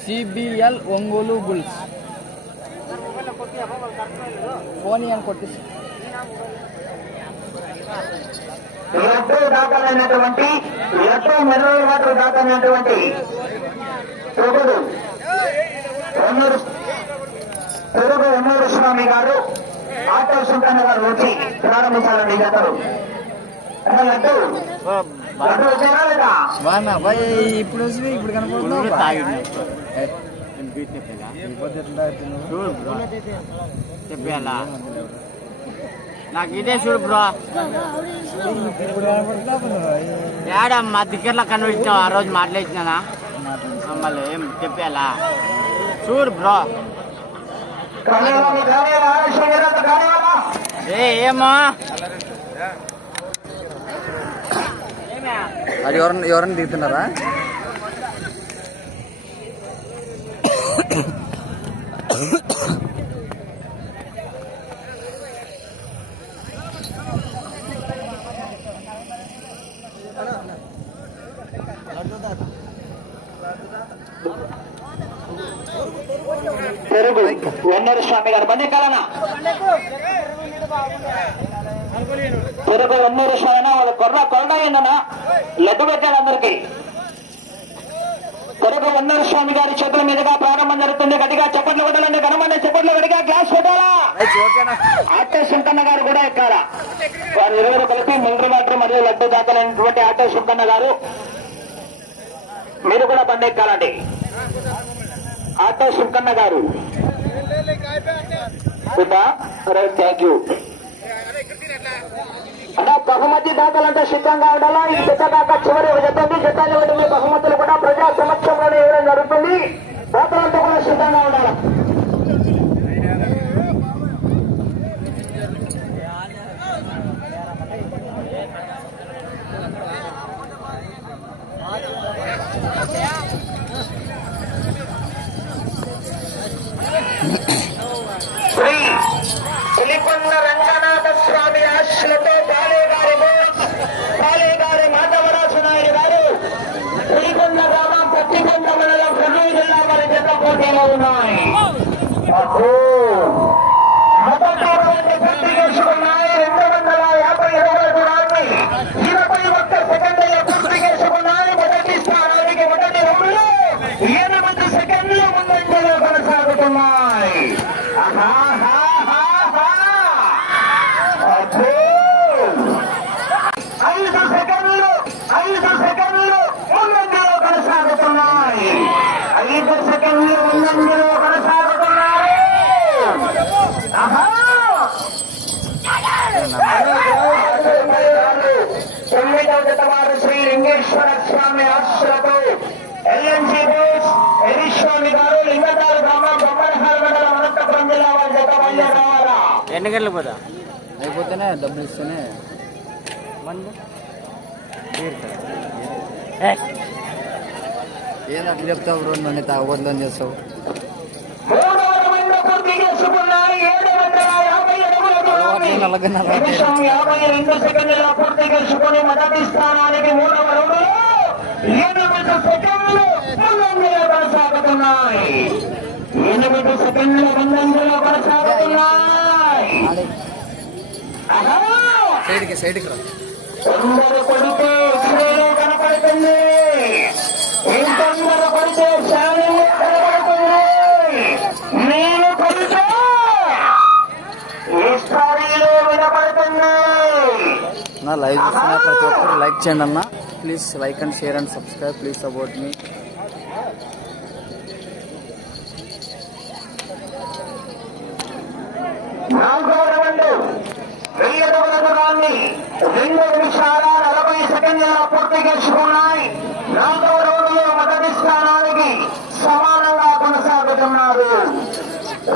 CBL Ongole bulls. Phone అని కొట్టేసి ఎప్పుడు దాఖలైనటువంటి ఎప్పుడు మెరవ వాటర్ దాఖలైనటువంటి ప్రభుడు ఒన్నూరు తెలుగు ఒన్నూరు స్వామి గారు ఆటో సుంకన్న గారు వచ్చి ప్రారంభించాలని జతలు ఇప్పుడు వచ్చి ఇప్పుడు చెప్పాలా నాకు ఇదే చూడు బ్రో. ఏడా మా దగ్గరలో కనిపించావు ఆ రోజు మాట్లాడినానా? మళ్ళీ ఏం చెప్పాలా చూడు బ్రో? ఏ ఏమో? అది ఎవరన్నా ఎవరన్నా దిగుతున్నారా తెలుగు ఎన్నూరు స్వామి గారు బండి కాలనా తెలుగు ఎన్నూరు స్వామి వాళ్ళ కొర్ర కొరడ అయిందన్నా లడ్డు పెట్టాడు అందరికి తెలుగు ఎన్నూరు స్వామి గారి చేతుల మీదుగా ప్రారంభం జరుగుతుంది గట్టిగా చప్పట్లు కొట్టాలండి గణమండి చప్పట్లు గట్టిగా గ్లాస్ కొట్టాలా ఆటో సుంకన్న గారు కూడా ఎక్కారా వారు ఇరువురు కలిపి మినరల్ వాటర్ మరియు లడ్డు దాఖలైనటువంటి ఆటో సుంకన్న గారు మీరు కూడా బండి ఎక్కాలండి ఆటో సుంకన్న గారు థ్యాంక్ యూ అన్నా బహుమతి దాతలంతా సిద్ధంగా ఉండాలా? ఈ జత దాకా చివరి జతండి జతాన్ని బహుమతులు కూడా ప్రజా సమక్షంలోనే ఇవ్వడం జరుగుతుంది. దాతలంతా కూడా సిద్ధంగా ఉండాలా శ్రీ పులికొండ రంగనాథ స్వామి ఆశలతో పాలేగారి పాలేగారి మాధవరాజు నాయుడు గారు పులికొండ గ్రామం పత్తికొండ మండలం కర్నూలు జిల్లా వారి జత పోటీలో ఉన్నాయి అబ్బో. మొదటి రౌండ్ పూర్తి చేసుకున్నాయి రెండు వందల యాభై ఇరవై దూరాన్ని ఇరవై ఒక్క సెకండ్లలో పూర్తి చేసుకున్నాయి మొదటి స్థానానికి మొదటి రౌండ్లో ఎనిమిది సెకండ్ల ముందంజలో కొనసాగుతున్నాయి ఆహాహాహాహా. అబ్బో. ఐదు సెకండ్లు ఐదు సెకండ్లు ముందంజలో కొనసాగుతున్నాయి ఐదు సెకండ్లు ముందంజలో కొనసాగుతున్నాయి ఆహా తొమ్మిదవ జతవారు శ్రీ లింగేశ్వర స్వామి ఆశ్రతో ఎల్ఎన్సీ బోస్ ఎరిస్వామి గారు లింగదారు గ్రామం బొమ్మనహార మండలం అనంతపురం జిల్లా వారి జత బయలుదేరావాలా ఎన్ని గంటలకు పోతా అయిపోతేనే డబ్బులు ఇస్తేనే. ఏంది అట్లా చెప్తావు బ్రో? నన్ను తాగబోతుందని చేస్తావు. రౌండ్ రెండు సెకండ్ల పూర్తి చేసుకుని మొదటి స్థానానికి మూడవ రౌండ్లో ఎనిమిది సెకండ్లు ముందంజలో కొనసాగుతున్నాయి ఎనిమిది సెకండ్ల ముందంజలో కొనసాగుతున్నాయి ఆడే ఆహా! సైడ్కి సైడ్కి రా తొందర కొడితే ఎక్స్రేలో కనపడుతుంది ఇంతొందర కొడితే శానంలో కనపడుతుంది నేను కొడితే ఈ స్థాయిలో వినపడుతుంది నా లైవ్ చూస్తున్న ప్రతి ఒక్కరు లైక్ చేయండి అన్న. Please like and share and subscribe. Please support మీ. నాలుగో రౌండ్ వెయ్యి అడుగుల దూరాన్ని రెండు నిమిషాల నలభై సెకండ్ల పూర్తి చేసుకున్నాయి నాలుగవ రౌండ్లో మొదటి స్థానానికి సమానంగా కొనసాగుతున్నారు.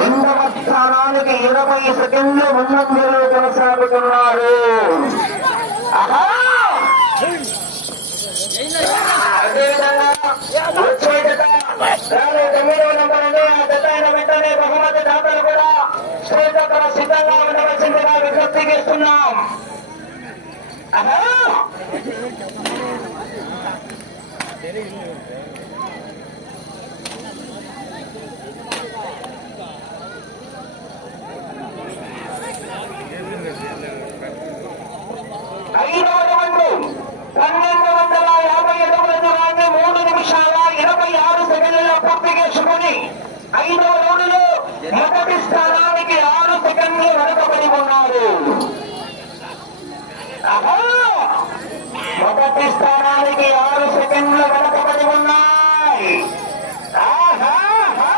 రెండవ స్థానానికి ఇరవై సెకండ్లు ముందంజలో కొనసాగుతున్నారు. అదేవిధంగా వచ్చే జత తొమ్మిదవ నంబర్ ఉంది ఆ జత అయిన వెంటనే బహుమతి దాతలు కూడా స్టేజ్ అక్కడ సిద్ధంగా ఉండవలసిందిగా విజ్ఞప్తి చేస్తున్నాం. ఆహా! చేసుకుని ఐదవ రౌండ్లో మొదటి స్థానానికి ఆరు సెకండ్లు వెనుకబడి ఉన్నారు ఆహా! మొదటి స్థానానికి ఆరు సెకండ్లు వెనుకబడి ఉన్నాయి ఆహా! ఆహా!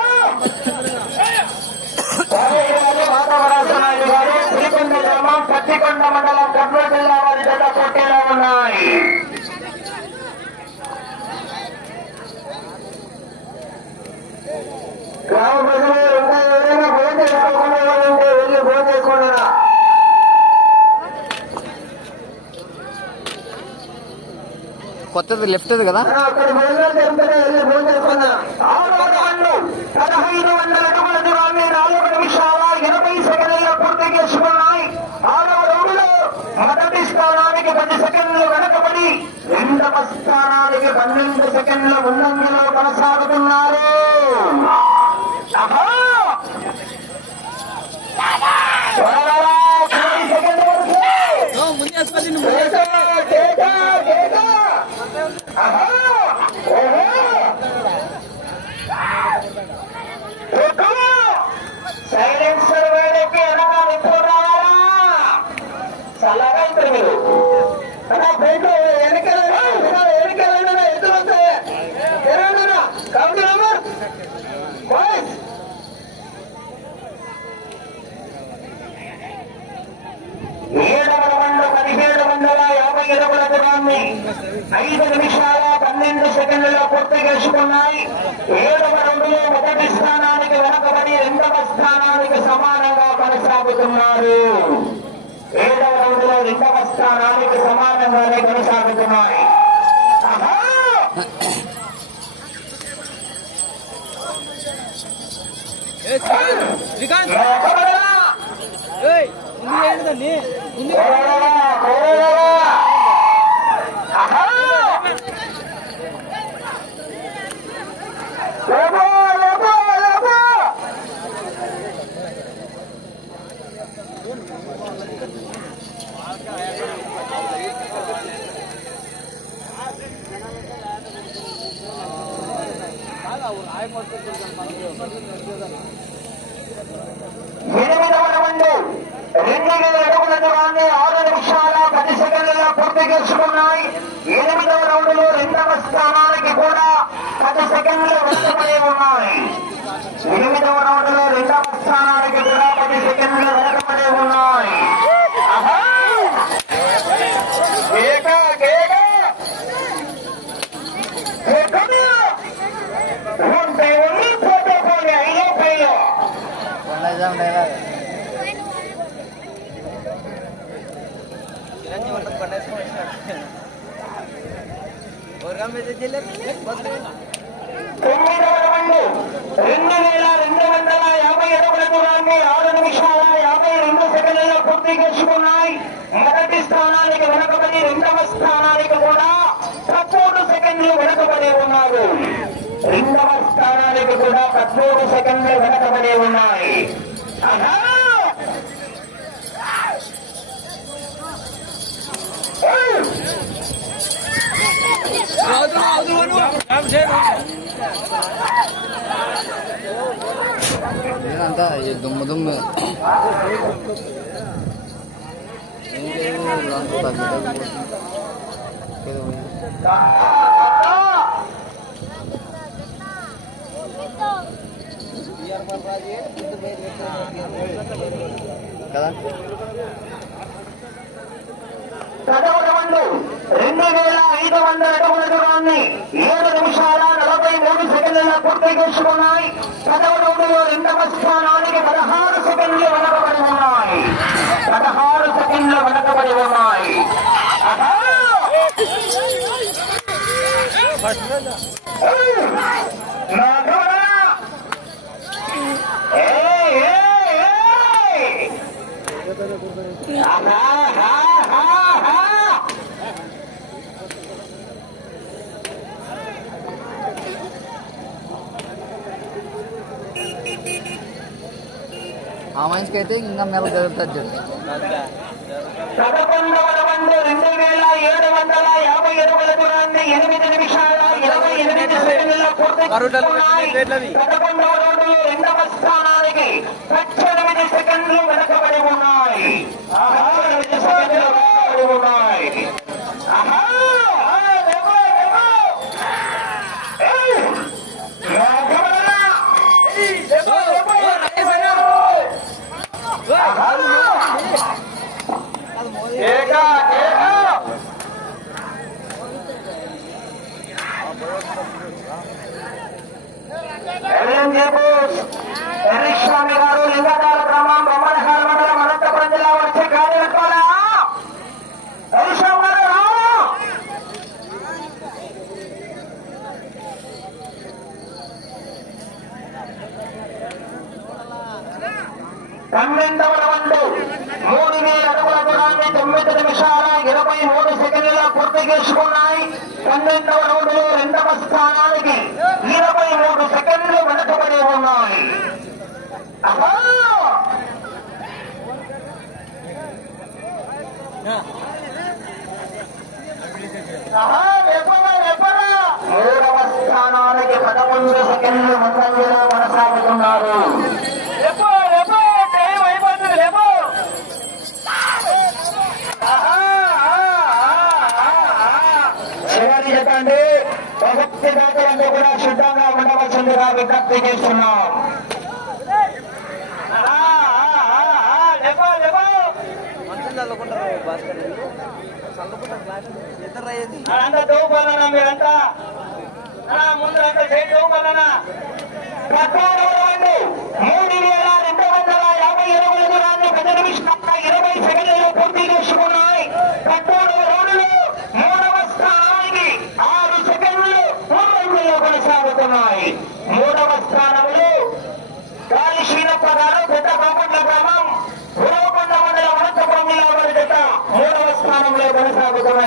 రాజయ్య మాధవరాజనాయుడు గారు శ్రీకొండ గ్రామం పత్తికొండ మండలం కర్నూలు జిల్లా వారి పోటీలో ఉన్నాయి గ్రామ ప్రజలు ఇంకా ఏదైనా భోజనం చేసుకోకుండా ఉంటే వెళ్ళి భోజనం చేసుకోండి కొత్తది లెఫ్ట్ కదా? అక్కడ భోజనాలు జరుగుతాయి వెళ్ళి భోజనం చేసుకున్నా. ఆరో రౌండ్ పదహైదు వందల అడుగుల దూరాన్ని నాలుగు నిమిషాల ఎనభై సెకండ్ల పూర్తి చేసుకున్నాయి ఆరవ రౌండ్లో మొదటి స్థానానికి పది సెకండ్లు వెనకబడి రెండవ స్థానానికి పన్నెండు సెకండ్ల ముందంజలో కొనసాగుతున్నారు ఆహా! త్వరగా సైలెన్సర్ రావాలా చల్లగా మీరు బయట వెనకాల వెనకాల ఎదురు వస్తాయి ఎరాడనా కాబట్టి బాయ్స్ ఏడవ రౌండ్ పదిహేడు వందల యాభై ఎరువుల దూరాన్ని ఐదు నిమిషాల పన్నెండు సెకండ్లలో పూర్తి చేసుకున్నాయి. ఏడవ రౌండ్లో మొదటి స్థానానికి వెనకబడి రెండవ స్థానానికి సమానంగా కొనసాగుతున్నారు. ఏడవ రౌండ్లో రెండవ స్థానానికి సమానంగానే కొనసాగుతున్నాయి. ఆహా! ఎనిమిదవ రౌండ్ దూరాన్ని ఆరు నిమిషాల పది సెకండ్లలో పూర్తి చేసుకున్నాయి. ఎనిమిదవ రౌండ్లో రెండవ స్థానానికి కూడా పది సెకండ్లు వెనుకబడి ఉన్నాయి ఎనిమిదవ రౌండ్లో రెండవ స్థానానికి కూడా పది సెకండ్లు వెనుకబడి ఉన్నాయి కేక, కేక! కేకలు! ఉంటే ఉంది, పోతే పోనీ, అయ్యో పోయో. తొమ్మిదవ రెండు వేల రెండు వందల యాభై అడుగుల దూరాన్ని ఆరు నిమిషాల యాభై రెండు సెకండ్లలో పూర్తి చేసుకున్నాయి మొదటి స్థానానికి వెనకబడి రెండవ స్థానానికి కూడా పదమూడు సెకండ్లు వెనకబడి ఉన్నారు రెండవ స్థానానికి కూడా పదమూడు సెకండ్లు వెనుకబడి ఉన్నాయి ఆహా! ఏయ్! ఇదంతా ఈ దుమ్ము దుమ్ము ఇంకేమో కదా? పదవ రౌండ్ వేల ఐదు వందల అడుగుల దూరాన్ని ఏడు నిమిషాల నలభై మూడు సెకండ్ల పూర్తి చేసుకున్నాయి. పదవ రౌండ్లో రెండవ స్థానానికి పదహారు సెకండ్లు వెనకబడి ఉన్నాయి. పదహారు సెకండ్లు వెనకబడి ఉన్నాయి. ఆహా! ఆ మనిషికి అయితే ఇంకా మెల్ల జరుగుతుంది పదకొండవ రౌండ్ రెండు వేల ఏడు వందల యాభై అడుగుల దూరాన్ని ఎనిమిది నిమిషాల ఇరవై ఎనిమిది పూర్తి పదకొండవ రెండవ స్థానానికి పద్దెనిమిది సెకండ్లు వెనకబడి ఉన్నాయి ఆహా, ఎనిమిది సెకండ్లు వెనకబడి ఉన్నాయి ఆహా, ఎల్ఎంజేపు హరీశ్వామి గారు లింగాదాల గ్రామం బ్రహ్మణహాల మండలం అనంతపురం జిల్లా వచ్చే కార్యక్రమాల హరీశ్వామి గారు రావు పన్నెండవ రౌండ్ మూడు వేల అడుగుల దూరాన్ని తొమ్మిది నిమిషాల ఇరవై మూడు సెకండ్ల పూర్తి చేసుకున్నాయి. పన్నెండవ రౌండ్లో రెండవ స్థానానికి ఇరవై మూడు సెకండ్లు వెనకబడి ఉన్నాయి. మూడవ స్థానానికి పదకొండు సెకండ్లు ముందంజలో కొనసాగుతున్నారు. చివరి చెప్పండి భక్తి దాతలందరూ కూడా సిద్ధంగా ఉండవలసిందిగా విజ్ఞప్తి చేస్తున్నాం. మీరంతా. ముందు చేయి దోపాలనా మూడు వేల రెండు వందల యాభై ఇరవై దూరాన్ని పది ఇరవై సెకండ్లు పూర్తి చేసుకున్నాయి పద్నాలుగు రౌండ్లు మూడవ స్థానానికి ఆరు సెకండ్లు ముందంజలో కొనసాగుతున్నాయి మూడవ స్థానంలో గాలి శ్రీనప్ప గారు పెద్ద బాపట్ల గ్రామం ఉరవకొండ మండలం అనంతపురం జిల్లా వారి జత మూడవ స్థానంలో కొనసాగుతున్నాయి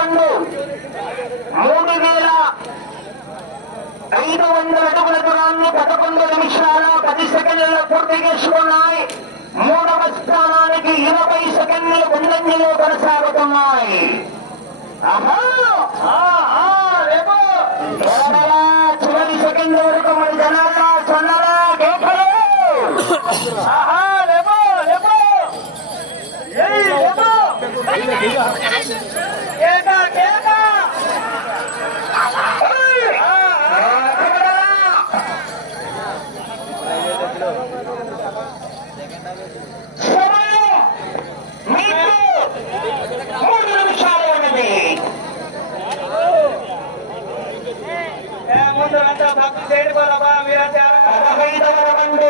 ముందు మూడు వేల ఐదు వందల అడుగుల దూరాన్ని పదకొండు నిమిషాల పది సెకండ్లలో పూర్తి చేసుకున్నాయి. మూడవ స్థానానికి ఇరవై సెకండ్లు ముందంజలో కొనసాగుతున్నాయి. చివరి సెకండ్ వరకు మరి జనాల సొన్నల కేకలు ఆహా, రేపు, రేపు. ఏయ్, రేపు. కేక, కేక. ఏయ్, ఆ, ఆ, కేకలా. సమయం మీకు మూడు నిమిషాలు ఉన్నది పదహైదవ రౌండ్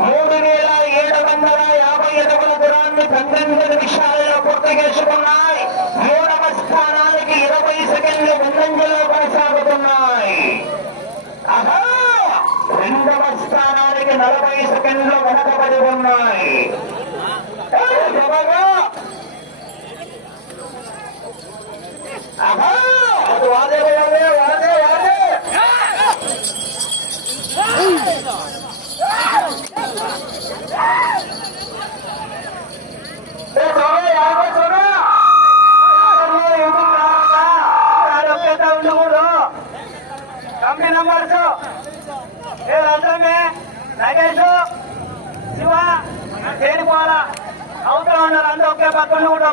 మూడు వేల ఏడు వందల యాభై అడుగుల దూరాన్ని పన్నెండు నిమిషాలలో పూర్తి మూడవ స్థానానికి ఇరవై సెకండ్లు ముందంజలో కొనసాగుతున్నాయి. రెండవ స్థానానికి నలభై సెకండ్లు వెనకబడి ఉన్నాయి. ఏయ్, ఆహా! వాదే, వాదే, వాదే, వాదే. ఏ శివ చేరిపోవాలా అవతల ఉన్నారు అందరూ ఒకే పక్కన కూడా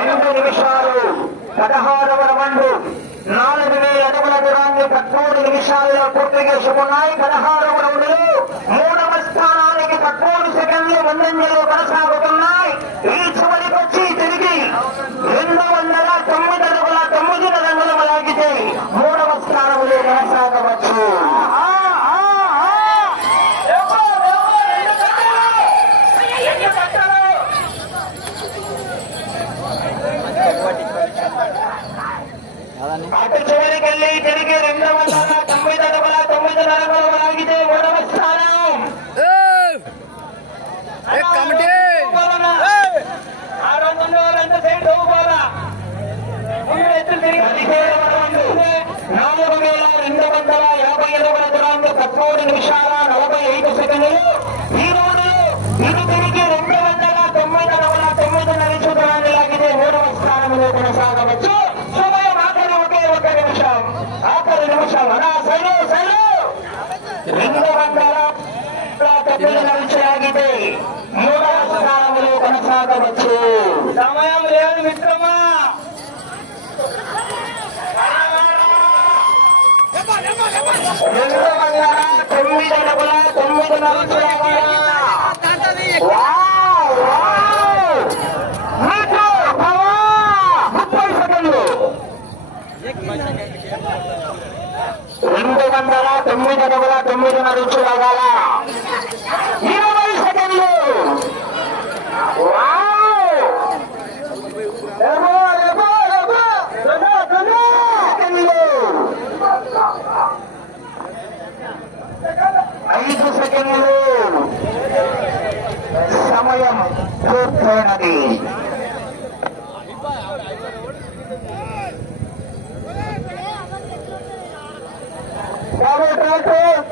ఎనిమిది నిమిషాలు పదహారవ రౌండ్. నాలుగు వేల అడుగుల దూరాన్ని పదమూడు నిమిషాల్లో పూర్తి చేసుకున్నాయి. పదహారవ రౌండ్లు మూడవ స్థానానికి పదమూడు సెకండ్లు ముందంజలో కొనసాగుతున్నాయి. ఈ చివరికి వచ్చి తిరిగి రెండు వందల తొమ్మిది అడుగుల తొమ్మిది రంగులు లాగితే మూడవ స్థానంలో కొనసాగవచ్చు. రెండు వందల నిమిషాగితే మూడవ స్థానంలో కొనసాగవచ్చు సమయం లేదు మిత్రమా రెండు వందల తొమ్మిది అడుగుల తొమ్మిది రెండు వందల తొమ్మిది అడుగుల తొమ్మిది నడుచుకోగల ఇరవై సెకండ్లు సెకండ్లు ఐదు సెకండ్లు. సమయం పూర్తయినది. Vamos, Pedro!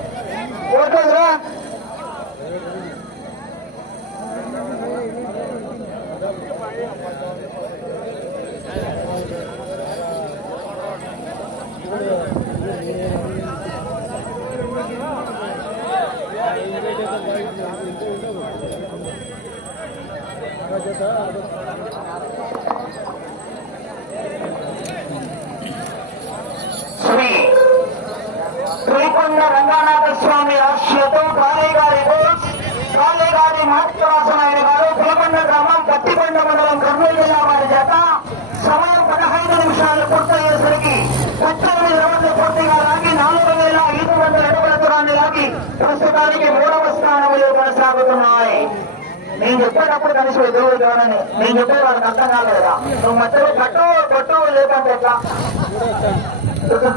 పత్తికొండ మండలం కర్నూలు జిల్లా వారి చేత సమయం పదహైదు నిమిషాలు పూర్తయ్యేసరికి పద్దెనిమిది రౌండ్లు పూర్తిగా లాగి నాలుగు వేల ఐదు వందల అడుగుల దూరాన్ని లాగి ప్రస్తుతానికి మూడవ స్థానంలో కొనసాగుతున్నాయి. నేను చెప్పేటప్పుడు కలిసి ఎదురు కావాలని నేను చెప్పే వాళ్ళకి అర్థం కాలేదా? నువ్వు మధ్యలో కట్టు కొట్టు లేకుంటే ఎట్లా?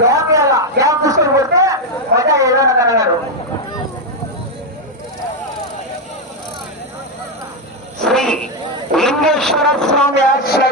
గ్యాప్ ఎలా? గ్యాప్ తీసుకొని పోతే మజా ఏదైనా కనగారు restauração é a